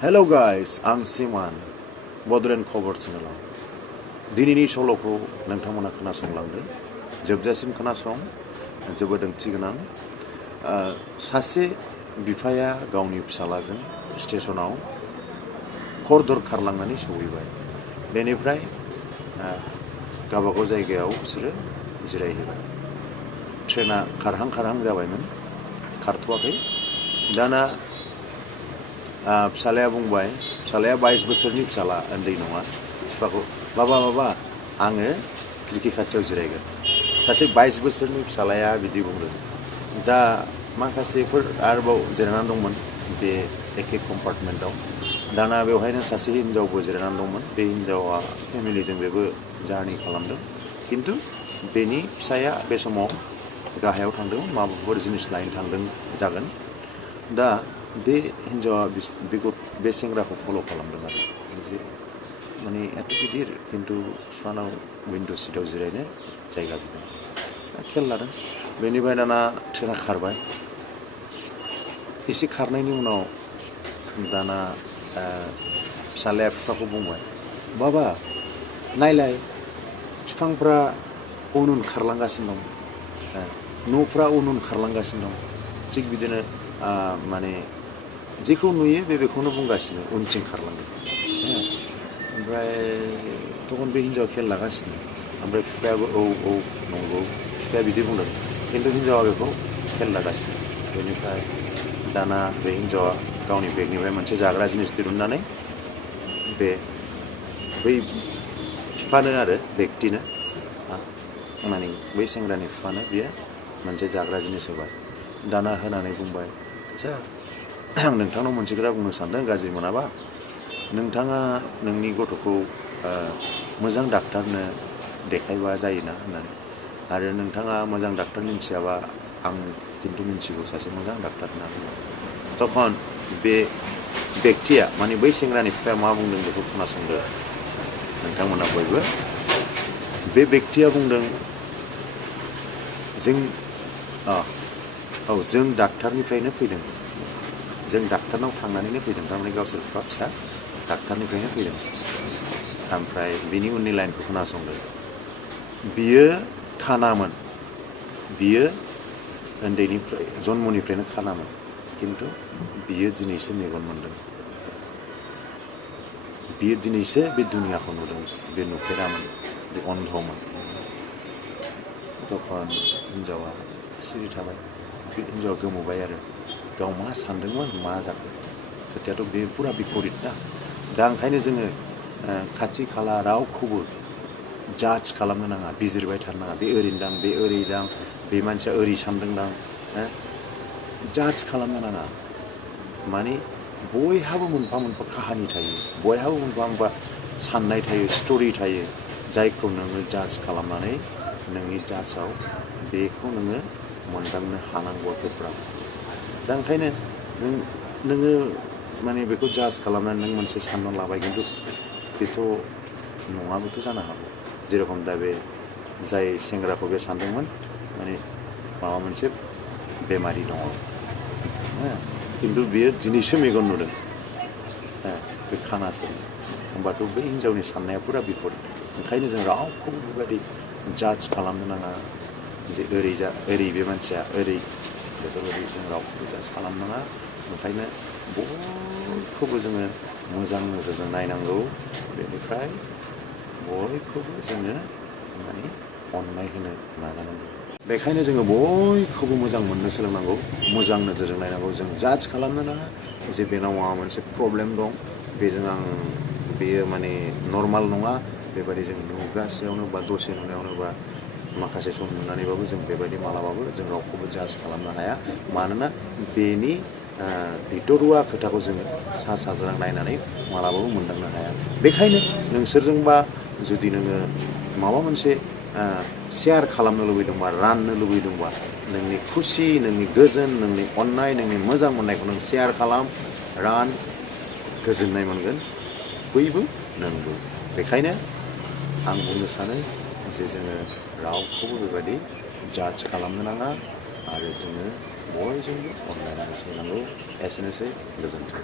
Hello guys, आं सिमान बड'लेण्ड खबर चेनेलाव दिनैनि सल'खौ नोंथांमोना खोनासंलांदो जोबजासिम खोनासं जोबोद ओंथि गोनां सासे बिफाया गावनि फिसालाजों स्टेशनाव खरदर खारलांनानै सौहैबाय बेनिफ्राय गावबागाव जायगायाव बिसोरो जिरायहैबाय ट्रेना खारहां जाबायमोन खारथ'वाखै दाना फिसालाया बुंबाय फिसालाया 22 बोसोरनि फिसाला उन्दै नङा बिफाखौ बाबा आङो खिरखि खाथियाव जिरायगोन सासे 22 बोसोरनि फिसालाया बिदि बुंदों दा माखासेफोर आरोबाव जिरायनानै दंमोन बे एखे कम्पार्टमेन्टआव दाना बेवहायनो सासे हिनजावबो जिरायनानै दंमोन बे हिनजावा फेमिलिजों बेबो जार्नि खालामदों खिन्थु बेनि फिसाया बे समाव गाहायाव थांदोंमोन माबाफोर जिनिस लायनो थांदों जागोन दा बे हिनजावा बे सेंग्राखौ फल' खालामदों आरो माने एथ' गिदिर खिन्थु बिफानाव विन्ड' सिटआव जिरायनो जायगा बिदों खेल लादों बेनिफ्राय दाना ट्रेना खारबाय एसे खारनायनि उनाव दाना फिसालाया बिफाखौ बुंबाय बाबा नायलाय बिफांफ्रा उन खारलांगासिनो दं न'फ्रा उन खारलांगासिनो दं थिग बिदिनो माने जेखौ नुयो बेखौनो बुंगासिनो उनथिं खारलाङो ओमफ्राय तखन बे हिनजावा खेल लागासिनो ओमफ्राय बिफायाबो औ नंगौ बिफाया बिदि बुंदों खिन्थु हिनजावा बेखौ खेल लागासिनो बेनिफ्राय दाना बे हिनजावा गावनि बेगनिफ्राय मोनसे जाग्रा जिनिस दिहुननानै बै बिफानो आरो बेक्तिनो माने बै सेंग्रानि बिफानो बियो मोनसे जाग्रा जिनिस होबाय दाना होनानै बुंबाय आच्छा आं नोंथांनाव मोनसे खोथा बुंनो सानदों गाज्रि मोनाबा नोंथाङा नोंनि गथ'खौ मोजां डाक्टारनो देखायबा जायोना होननानै आरो नोंथाङा मोजां डाक्टार मिन्थियाबा आं खिन्थु मिन्थिगौ सासे मोजां डाक्टार होननानै तखन बे बेक्तिया माने बै सेंग्रानि बिफाया मा बुंदों बेखौ खोनासंदो नोंथांमोना बयबो बे बेक्तिया बुंदों जों डाक्टारनिफ्रायनो फैदों जों डाक्टारनाव थांनानैनो फैदों थारमाने गावसोर बिफा फिसा डाक्टारनिफ्रायनो फैदों ओमफ्राय बिनि उननि लाइनखौ खोनासंदो बियो खानामोन बियो उन्दैनिफ्राय जन्मनिफ्रायनो खानामोन खिन्थु बियो दिनैसो मेगन मोनदों बियो दिनैसो बे दुनियाखौ नुदों बे नुफेरामोन बे अन्धमोन तखन हिनजावा सिरि थाबाय बे हिनजावा गोमोबाय आरो गाव मा सानदोंमोन मा जाखो खोथायाथ' बे पुरा बिपरित ना दा ओंखायनो जोङो खाथि खाला रावखौबो जाज खालामनो नाङा बिजिरबाय थानो नाङा बे ओरैदां बे ओरैदां बे मानसिया ओरै सानदोंदां जाज खालामनो नाङा माने बयहाबो मोनफा मोनफा काहानि थायो बयहाबो मोनफा साननाय थायो स्ट'रि थायो जायखौ नोङो जाज खालामनानै नोंनि जाजआव बेखौ नोङो मोनदांनो हानांगौ गोब्राब दा ओंखायनो नोङो माने बेखौ जाज खालामनानै नों मोनसे सानना लाबाय खिन्थु बेथ' नङाबोथ' जानो हागौ जेरखम दा बे जाय सेंग्राखौ बे सानदोंमोन माने माबा मोनसे बेमारि दङ खिन्थु बियो दिनैसो मेगन नुदों बे खानासो होमबाथ' बै हिनजावनि साननाया पुरा बिपरित ओंखायनो जों रावखौबो बेबायदि जाज खालामनो नाङा जे ओरै बे मानसिया ओरै बेफोरबायदि जों रावखौबो जाज खालामनाङा ओंखायनो बयखौबो जोङो मोजां नोजोरजों नायनांगौ बेनिफ्राय बयखौबो जोङो माने अननाय होनो नाजानांगौ बेखायनो जोङो बयखौबो मोजां मोननो सोलोंनांगौ मोजां नोजोरजों नायनांगौ जों जाज खालामनो नाङा जे बेनाव माबा मोनसे प्रब्लेम दं बेजों बेयो माने नर्माल नङा बेबायदि जों नुगासेयावनो बा दसे नुनायावनो बा माखासे सम नुनानैबाबो जों बेबायदि मालाबाबो जों रावखौबो जाज खालामनो हाया मानोना बेनि भितरुवा खोथाखौ जोङो सा साज्रां नायनानै मालाबाबो मोनदांनो हाया बेखायनो नोंसोरजोंबा जुदि नोङो माबा मोनसे शेयार खालामनो लुबैदोंबा राननो लुबैदोंबा नोंनि खुसि नोंनि गोजोन नोंनि अननाय नोंनि मोजां मोननायखौ नों शेयार खालाम रान गोजोननाय मोनगोन बयबो नोंबो बेखायनो आं बुंनो सानो जे जोङो रावखौबो बेबायदि जाज खालामनो नाङा आरो जोङो बयजोंबो अनलायनानै सोलिनांगौ एसेनोसै गोजोन्थों